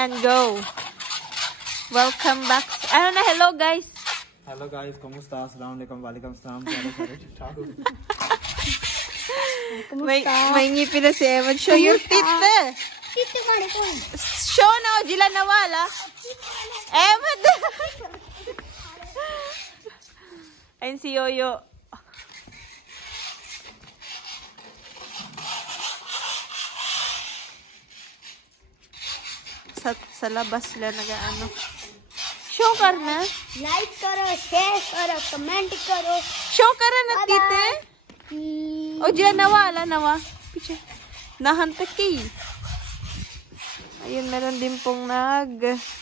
Ayan, go. Welcome back. Ano na, hello guys. Hello guys, kumusta? Assalamualaikum, walaikum salam. May ngipin na si Evan. Show your teeth na. Show na, Jila nawala. Evan. Ayun si Yoyo. Sa labas sila nag-ano. Show kar na. Like karo, share karo, comment karo. Show kar na tite. O diyan nawala nawa. Piche. Nahantaki. Ayun, meron din pong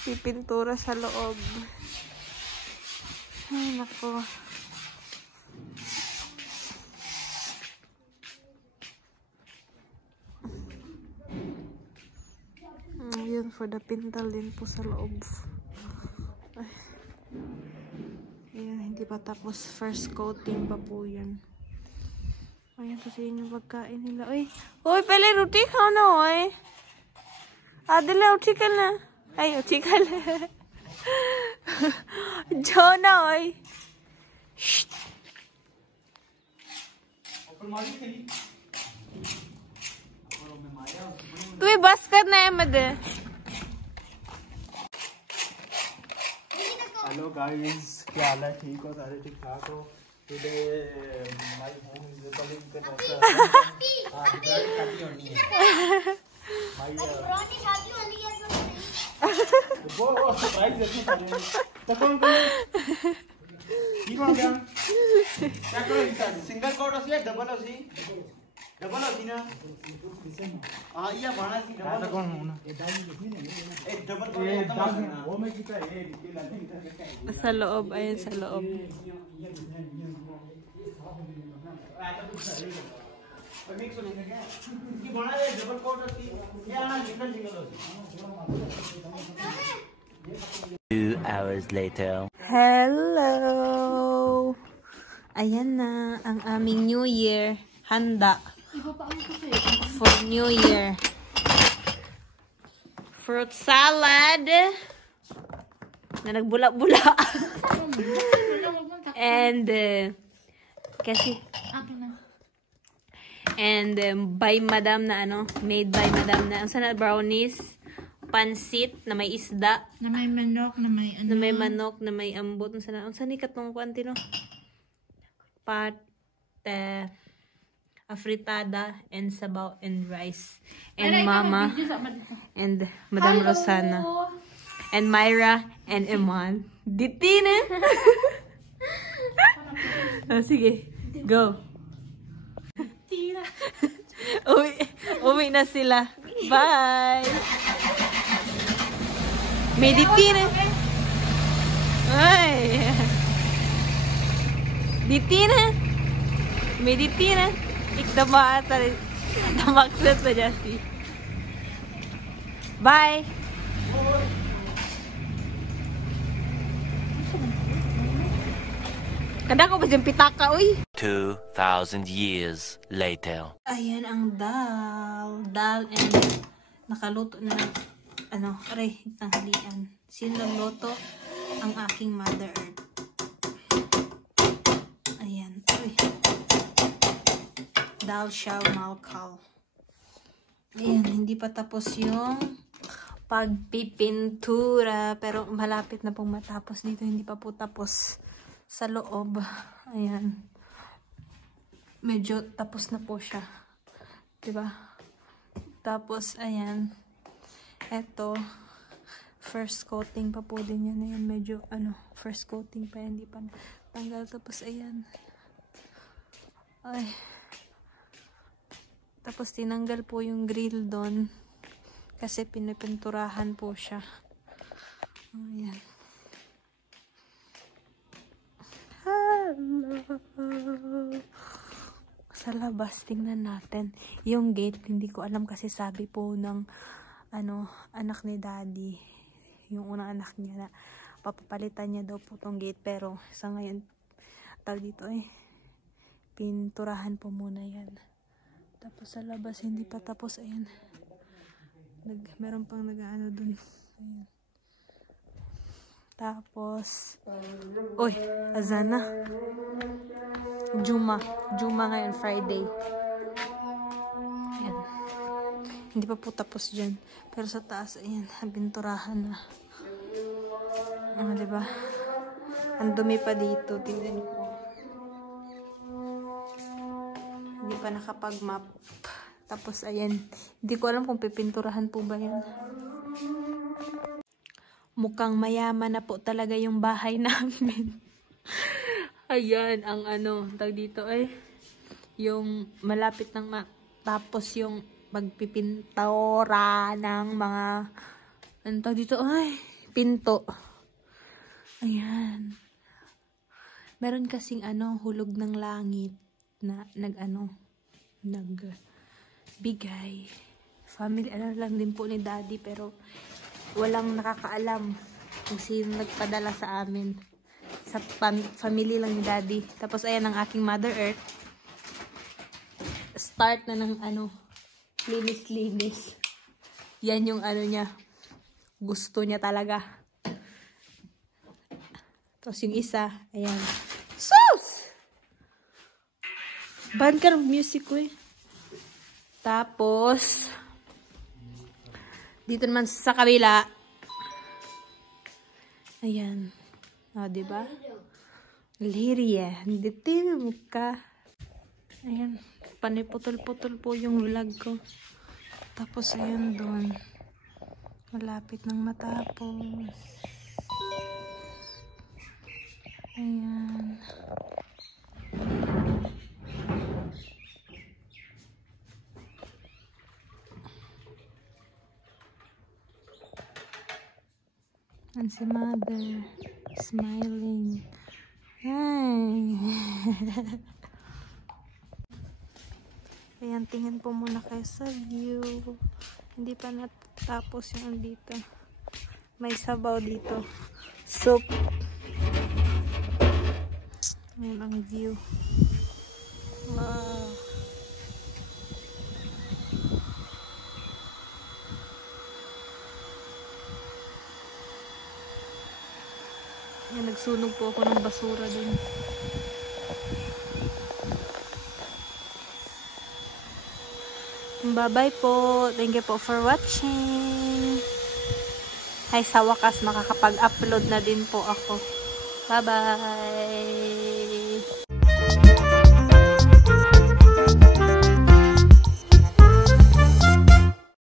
pipintura sa loob. Ay, nako. Ayun, for the pintal din po sa loob. Ay. Ayan, hindi pa tapos. First coating pa po yan. Ayan, kasi yun yung pagkain nila. Uy, pala ruti ka na, oy. Adela, uti ka na. Ay, uti ka na. Jonah, oy. Shh. Uy, bas ka na, Emad. Hello guys, क्या हाल है? ठीक हो? सारे ठीक ठाक हो? Today my home is becoming शादी होनी है। पुरानी शादी होनी है वो सरप्राइज देते हैं। तो कौन ठीक हो गया? क्या करो इंसान? सिंगल कोट होती है, डबल होती है? डबल होती ना? हाँ, ये बाना सी डबल। तो कौन होना? एक डबल कोट वो मैं कितना है? Sa loob, ayun sa loob. ये बाना है डबल कोट होती है, ये आना सिंगल होती है। 2 hours later. Hello! Ayan na ang aming New Year handa for New Year. Fruit salad na nagbula-bula. And by Madam na made by Madam na. Ang sana brownies, pansit na may isda, na may manok, na may na may manok, na may ambot. Ang sana ikatong kwanti no? Afritada and sabaw and rice. And Mama and Madam Rosana. And Myra and Iman. Ditine. Oh, sige. Go. Uwi na sila. Bye. May ditine. Ay. Ditine. May ditine. Ikdama ata. Damakset pa dyan si. Bye. Kada ko ba dyan pitaka, uy? 2,000 years later. Ayan ang dal. Dal and nakaluto na ng, aray, tanghalian. Sino nagluto? Ang aking Mother Earth. Ayan, uy. Dal Shao Malkal. Ayan, hindi pa tapos yung pagpipintura. Pero malapit na pong matapos dito. Hindi pa po tapos sa loob. Ayan. Medyo tapos na po siya. Diba? Tapos, ayan. Eto. First coating pa po din yan. Ayan, medyo, first coating pa yan. Hindi pa tanggal. Tapos, ayan. Ay. Tapos, tinanggal po yung grill doon. Kasi pinipinturahan po siya. Ayan. Sa labas, tingnan natin yung gate. Hindi ko alam kasi sabi po ng anak ni Daddy, yung unang anak niya, na papapalitan niya daw po tong gate. Pero sa ngayon, tawag dito pinturahan po muna yan. Tapos sa labas, hindi pa tapos. Ayan, meron pang dun. Ayan. Tapos, uy, azan na. Juma ngayon, Friday. Ayan. Hindi pa po tapos dyan. Pero sa taas, ayan, binturahan na. Diba? Ang dumi pa dito. Tingnan ko. Hindi pa nakapag-map. Tapos, ayan. Hindi ko alam kung pipinturahan po ba yan. Mukhang mayaman na po talaga yung bahay namin. Ayan, ang tag dito ay yung malapit ng tapos yung pagpipintura ng mga tag dito ay pinto. Ayan. Meron kasing hulog ng langit na nagbigay. Family lang din po ni Daddy, pero walang nakakaalam kung sino nagpadala sa amin. Sa family lang ni Daddy. Tapos ayan ang aking Mother Earth. Start na ng linis-linis. Yan yung niya. Gusto niya talaga. Tapos yung isa, ayan. Sus! Band ka ng music ko eh. Tapos dito naman sa kabila. Ayan. O, diba? Liria. Dito yung mukha. Ayan. Paniputol-putol po yung vlog ko. Tapos, ayan doon. Malapit nang matapos. Ayan. And si Mother smiling. Hi! Ayan, tingin po muna kayo sa view. Hindi pa natapos yung dito. May sabaw dito. Soup. Ayan ang view. Wow! Ayan, nagsunog po ako ng basura dun. Bye-bye po. Thank you po for watching. Ay, sa wakas makakapag-upload na din po ako. Bye-bye.